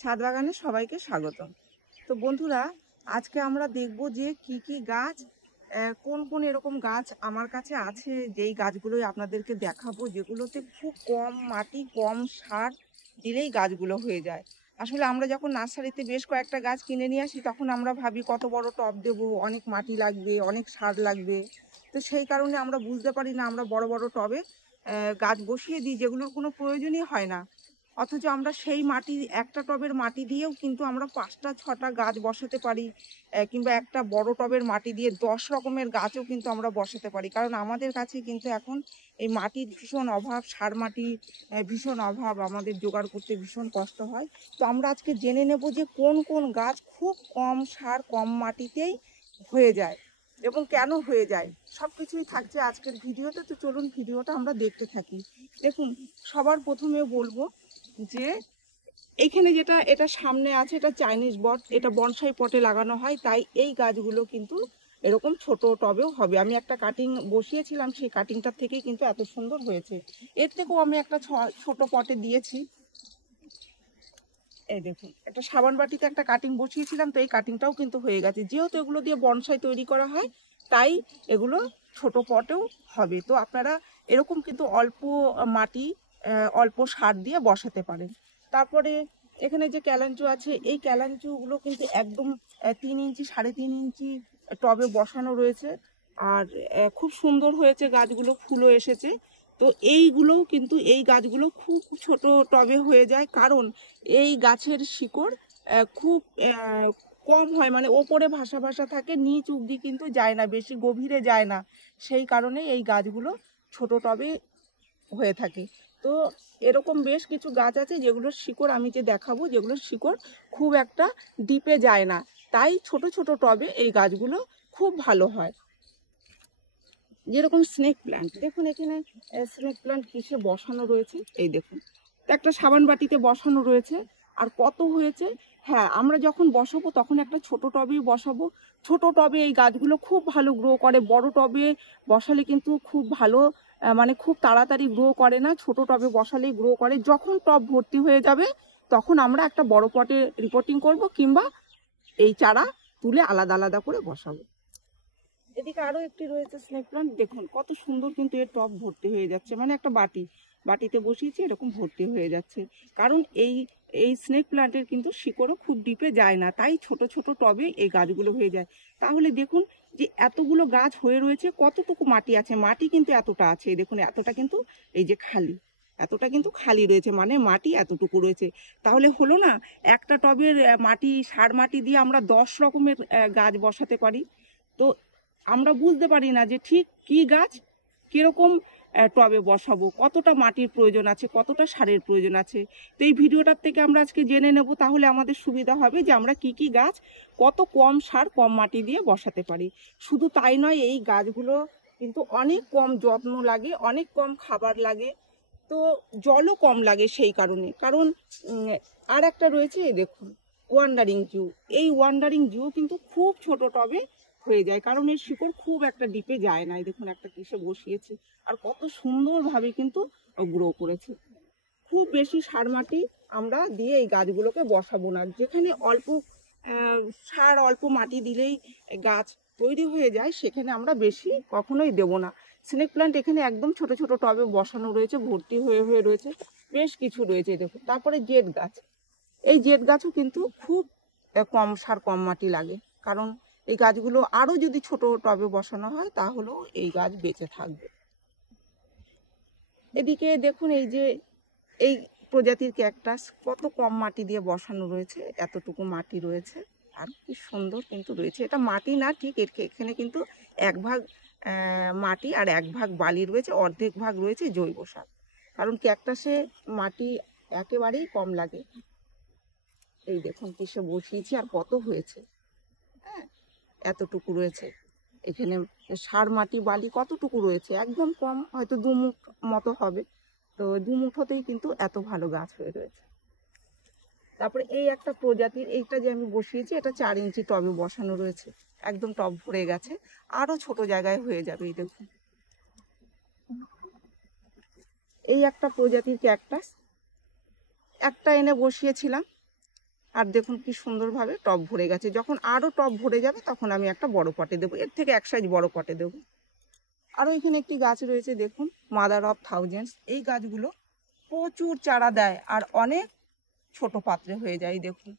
ছাদ বাগানে সবাইকে স্বাগত। তো বন্ধুরা, আজকে আমরা দেখব যে কি কি গাছ, কোন কোন এরকম গাছ আমার কাছে আছে, যেই গাছগুলোই আপনাদেরকে দেখাবো, যেগুলোতে খুব কম মাটি কম সার দিলেই গাছগুলো হয়ে যায়। আসলে আমরা যখন নার্সারিতে বেশ কয়েকটা গাছ কিনে নিয়ে আসি, তখন আমরা ভাবি কত বড় টব দেবো, অনেক মাটি লাগবে, অনেক সার লাগবে। তো সেই কারণে আমরা বুঝতে পারি না, আমরা বড় বড় টবে গাছ বসিয়ে দিই যেগুলোর কোনো প্রয়োজনই হয় না। অথচ আমরা সেই মাটি, একটা টবের মাটি দিয়েও কিন্তু আমরা 5টা 6টা গাছ বসাতে পারি, কিংবা একটা বড় টবের মাটি দিয়ে 10 রকমের গাছও কিন্তু আমরা বসাতে পারি। কারণ আমাদের কাছে কিন্তু এখন এই মাটির ভীষণ অভাব, সার মাটির ভীষণ অভাব, আমাদের জোগাড় করতে ভীষণ কষ্ট হয়। তো আমরা আজকে জেনে নেব যে কোন কোন গাছ খুব কম সার কম মাটিতেই হয়ে যায় এবং কেন হয়ে যায়, সব কিছুই থাকছে আজকের ভিডিওতে। তো চলুন ভিডিওটা আমরা দেখতে থাকি। দেখুন, সবার প্রথমে বলবো যে এইখানে এটা সামনে আছে, এটা চাইনিজ বট, এটা বনসাই পটে লাগানো হয়, তাই এই গাছগুলো কিন্তু এরকম ছোট টবেও হবে। আমি একটা কাটিং বসিয়েছিলাম, সেই কাটিংটার থেকেই কিন্তু এত সুন্দর হয়েছে। এর থেকেও আমি একটা ছোট পটে দিয়েছি। এই দেখুন, একটা সাবান বাটিতে একটা কাটিং বসিয়েছিলাম, তো এই কাটিংটাও কিন্তু হয়ে গেছে। যেহেতু এগুলো দিয়ে বনসাই তৈরি করা হয়, তাই এগুলো ছোট পটেও হবে। তো আপনারা এরকম কিন্তু অল্প মাটি অল্প সার দিয়ে বসাতে পারেন। তারপরে এখানে যে ক্যালাঞ্চু আছে, এই ক্যালাঞ্চুগুলো কিন্তু একদম 3 ইঞ্চি 3.5 ইঞ্চি টবে বসানো রয়েছে, আর খুব সুন্দর হয়েছে গাছগুলো, ফুলও এসেছে। তো এইগুলোও কিন্তু, এই গাছগুলো খুব ছোট টবে হয়ে যায়, কারণ এই গাছের শিকড় খুব কম হয়, মানে ওপরে ভাসা ভাসা থাকে, নিচ অব্দি কিন্তু যায় না, বেশি গভীরে যায় না। সেই কারণে এই গাছগুলো ছোট টবে হয়ে থাকে। তো এরকম বেশ কিছু গাছ আছে যেগুলোর শিকড় আমি যে দেখাবো, যেগুলোর শিকড় খুব একটা ডিপে যায় না, তাই ছোট ছোট টবে এই গাছগুলো খুব ভালো হয়। যেরকম স্নেক প্ল্যান্ট, দেখুন এখানে স্নেক প্ল্যান্ট কিসে বসানো রয়েছে, এই দেখুন একটা সাবান বাটিতে বসানো রয়েছে, আর কত হয়েছে। হ্যাঁ, আমরা যখন বসাবো তখন একটা ছোট টবেই বসাবো। ছোট টবে এই গাছগুলো খুব ভালো গ্রো করে, বড় টবে বসালে কিন্তু খুব ভালো, মানে খুব তাড়াতাড়ি গ্রো করে না। ছোট টবে বসালেই গ্রো করে। যখন টব ভর্তি হয়ে যাবে, তখন আমরা একটা বড় পটে রিপোর্টিং করব, কিংবা এই চারা তুলে আলাদা আলাদা করে বসাবো। এদিকে আরো একটি রয়েছে স্নেক প্লান্ট, দেখুন কত সুন্দর কিন্তু এর টব ভর্তি হয়ে যাচ্ছে, মানে একটা বাটিতে বসিয়েছি, এরকম ভর্তি হয়ে যাচ্ছে। কারণ এই এই স্নেক প্লান্টের কিন্তু শিকড়ও খুব ডিপে যায় না, তাই ছোট ছোট টবে এই গাছগুলো হয়ে যায়। তাহলে দেখুন যে এতগুলো গাছ হয়ে রয়েছে, কতটুকু মাটি আছে, মাটি কিন্তু এতটা আছে, দেখুন এতটা কিন্তু, এই যে খালি, এতটা কিন্তু খালি রয়েছে, মানে মাটি এতটুকু রয়েছে। তাহলে হলো না, একটা টবের মাটি, সার মাটি দিয়ে আমরা 10 রকমের গাছ বসাতে পারি। তো আমরা বুঝতে পারি না যে ঠিক কি গাছ কিরকম টবে বসাবো, কতটা মাটির প্রয়োজন আছে, কতটা সারের প্রয়োজন আছে। তো এই ভিডিওটার থেকে আমরা আজকে জেনে নেব, তাহলে আমাদের সুবিধা হবে যে আমরা কি কি গাছ কত কম সার কম মাটি দিয়ে বসাতে পারি। শুধু তাই নয়, এই গাছগুলো কিন্তু অনেক কম যত্ন লাগে, অনেক কম খাবার লাগে, তো জলও কম লাগে সেই কারণে। কারণ আর একটা রয়েছে, এই দেখুন ওয়ান্ডারিং জু, এই ওয়ান্ডারিং জু কিন্তু খুব ছোট টবে হয়ে যায়, কারণ এর শিকড় খুব একটা ডিপে যায় না। এই দেখুন একটা কিসে বসিয়েছি, আর কত সুন্দরভাবে কিন্তু গ্রো করেছে। খুব বেশি সার মাটি আমরা দিয়ে এই গাছগুলোকে বসাবো না। যেখানে অল্প সার অল্প মাটি দিলেই গাছ তৈরি হয়ে যায়, সেখানে আমরা বেশি কখনোই দেব না। স্নেক প্ল্যান্ট এখানে একদম ছোট ছোট টবে বসানো রয়েছে, ভর্তি হয়ে হয়ে রয়েছে, বেশ কিছু রয়েছে দেখুন। তারপরে জেট গাছ, এই জেট গাছও কিন্তু খুব কম সার কম মাটি লাগে, কারণ এই গাছগুলো আরো যদি ছোট টবে বসানো হয়, তাহলেও এই গাছ বেঁচে থাকবে। এদিকে দেখুন, এই যে এই প্রজাতির ক্যাকটাস কত কম মাটি দিয়ে বসানো রয়েছে, এতটুকু মাটি রয়েছে, আর কি সুন্দর কিন্তু রয়েছে। এটা মাটি না ঠিক, এখানে কিন্তু 1 ভাগ মাটি আর 1 ভাগ বালি রয়েছে, অর্ধেক ভাগ রয়েছে জৈব সার, কারণ ক্যাকটাসে মাটি একেবারেই কম লাগে। এই দেখুন কিসে বসিয়েছি, আর কত হয়েছে, হ্যাঁ এতটুকু রয়েছে। এখানে সার মাটি বালি কতটুকু রয়েছে, একদম কম, হয়তো 2 মুঠ মতো হবে। তো 2 মুঠোতেই কিন্তু এত ভালো গাছ হয়ে রয়েছে। তারপরে এই একটা প্রজাতির, এইটা যে আমি বসিয়েছি, এটা 4 ইঞ্চি টবে বসানো রয়েছে, একদম টব ভরে গেছে, আরো ছোট জায়গায় হয়ে যাবে। এই দেখুন এই একটা প্রজাতির ক্যাকটাস, একটা এনে বসিয়েছিলাম, আর দেখুন কি সুন্দরভাবে টব ভরে গেছে। যখন আরো টব ভরে যাবে তখন আমি একটা বড় পটে দেবো, এর থেকে এক সাইজ বড় পটে দেবো। আরো এখানে একটি গাছ রয়েছে দেখুন, মাদার অফ থাউজেন্ডস। এই গাছগুলো প্রচুর চারা দেয় আর অনেক ছোট পাত্রে হয়ে যায়। দেখুন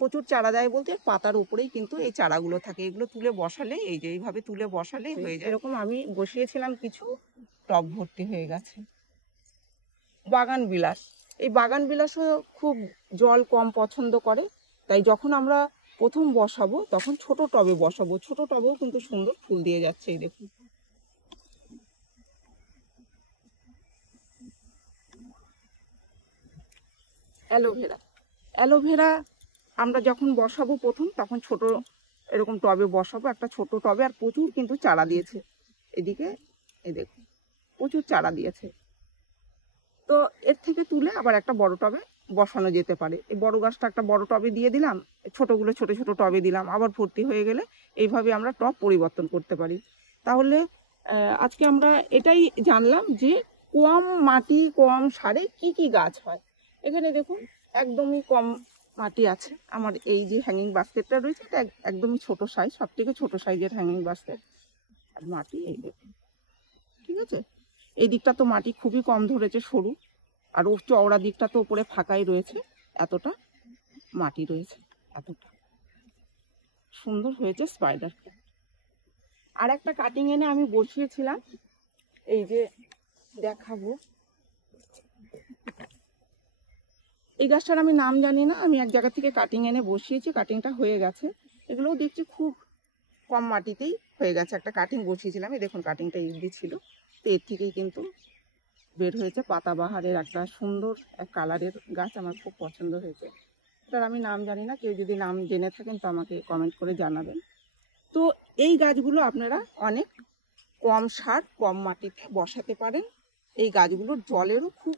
প্রচুর চারা দেয় বলতে পাতার উপরেই কিন্তু এই চারাগুলো থাকে, এগুলো তুলে বসালে এই যে এইভাবে তুলে বসালেই হয়ে যায়। এরকম আমি বসিয়েছিলাম কিছু, টব ভর্তি হয়ে গেছে। বাগান বিলাস, এই বাগান বিলাসও খুব জল কম পছন্দ করে, তাই যখন আমরা প্রথম বসাবো তখন ছোট টবে বসাবো। ছোট টবেও কিন্তু সুন্দর ফুল দিয়ে যাচ্ছে। এই দেখুন অ্যালোভেরা। অ্যালোভেরা আমরা যখন বসাবো প্রথম তখন ছোট এরকম টবে বসাবো, একটা ছোট টবে, আর প্রচুর কিন্তু চারা দিয়েছে। এদিকে এই দেখুন প্রচুর চারা দিয়েছে। তো এর থেকে তুলে আবার একটা বড় টবে বসানো যেতে পারে। এই বড় গাছটা একটা বড় টবে দিয়ে দিলাম, ছোটগুলো ছোট ছোট টবে দিলাম, আবার ভর্তি হয়ে গেলে এইভাবে আমরা টব পরিবর্তন করতে পারি। তাহলে আজকে আমরা এটাই জানলাম যে কম মাটি কম সারে কি কি গাছ হয়। এখানে দেখুন একদমই কম মাটি আছে। আমার এই যে হ্যাঙ্গিং বাস্কেটটা রয়েছে এটা একদমই ছোট সাইজ, সব থেকে ছোট সাইজের হ্যাঙ্গিং বাস্কেট। আর মাটি এই দেখুন, ঠিক আছে। এই দিকটা তো মাটি খুবই কম ধরেছে, সরু, আর ওর চওড়া দিকটা তো উপরে ফাঁকাই রয়েছে। এতটা মাটি রয়েছে, এতটা সুন্দর হয়েছে স্পাইডার প্ল্যান্ট। আর একটা কাটিং এনে আমি বসিয়েছিলাম, এই যে দেখাবো। এই গাছটার আমি নাম জানি না, আমি এক জায়গা থেকে কাটিং এনে বসিয়েছি, কাটিংটা হয়ে গেছে। এগুলোও দেখছি খুব কম মাটিতেই হয়ে গেছে। একটা কাটিং বসিয়েছিলাম, এই দেখুন কাটিংটা ইজি ছিল, তো এর থেকেই কিন্তু বের হয়েছে পাতাবাহারের একটা সুন্দর এক কালারের গাছ। আমার খুব পছন্দ হয়েছে। এটার আমি নাম জানি না, কেউ যদি নাম জেনে থাকেন তো আমাকে কমেন্ট করে জানাবেন। তো এই গাছগুলো আপনারা অনেক কম সার কম মাটিতে বসাতে পারেন। এই গাছগুলোর জলেরও খুব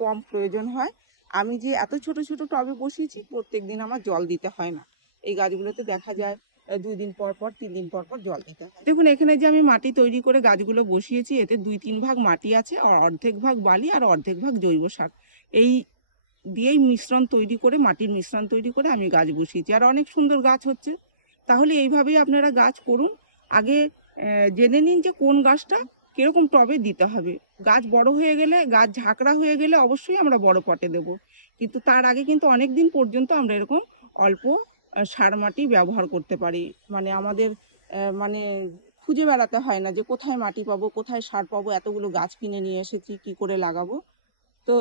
কম প্রয়োজন হয়। আমি যে এত ছোট ছোট টবে বসিয়েছি প্রত্যেক দিন আমার জল দিতে হয় না। এই গাছগুলোতে দেখা যায় 2 দিন পর পর 3 দিন পর পর জল দিতে হয়। দেখুন এখানে যে আমি মাটি তৈরি করে গাছগুলো বসিয়েছি, এতে 2-3 ভাগ মাটি আছে আর অর্ধেক ভাগ বালি আর অর্ধেক ভাগ জৈব সার। এই দিয়েই মিশ্রণ তৈরি করে, মাটির মিশ্রণ তৈরি করে আমি গাছ বসিয়েছি, আর অনেক সুন্দর গাছ হচ্ছে। তাহলে এইভাবেই আপনারা গাছ করুন। আগে জেনে নিন যে কোন গাছটা কিরকম টবে দিতে হবে। গাছ বড় হয়ে গেলে, গাছ ঝাঁকড়া হয়ে গেলে অবশ্যই আমরা বড় পটে দেব, কিন্তু তার আগে কিন্তু অনেক দিন পর্যন্ত আমরা এরকম অল্প সার মাটি ব্যবহার করতে পারি। মানে আমাদের মানে খুঁজে বেড়াতে হয় না যে কোথায় মাটি পাবো, কোথায় সার পাবো, এতগুলো গাছ কিনে নিয়ে এসেছি কি করে লাগাবো। তো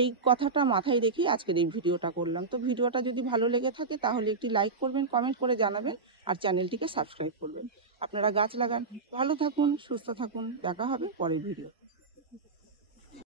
এই কথাটা মাথায় রেখেই আজকের এই ভিডিওটা করলাম। তো ভিডিওটা যদি ভালো লেগে থাকে তাহলে একটি লাইক করবেন, কমেন্ট করে জানাবেন, আর চ্যানেলটিকে সাবস্ক্রাইব করবেন। আপনারা গাছ লাগান, ভালো থাকুন, সুস্থ থাকুন, দেখা হবে পরের ভিডিও।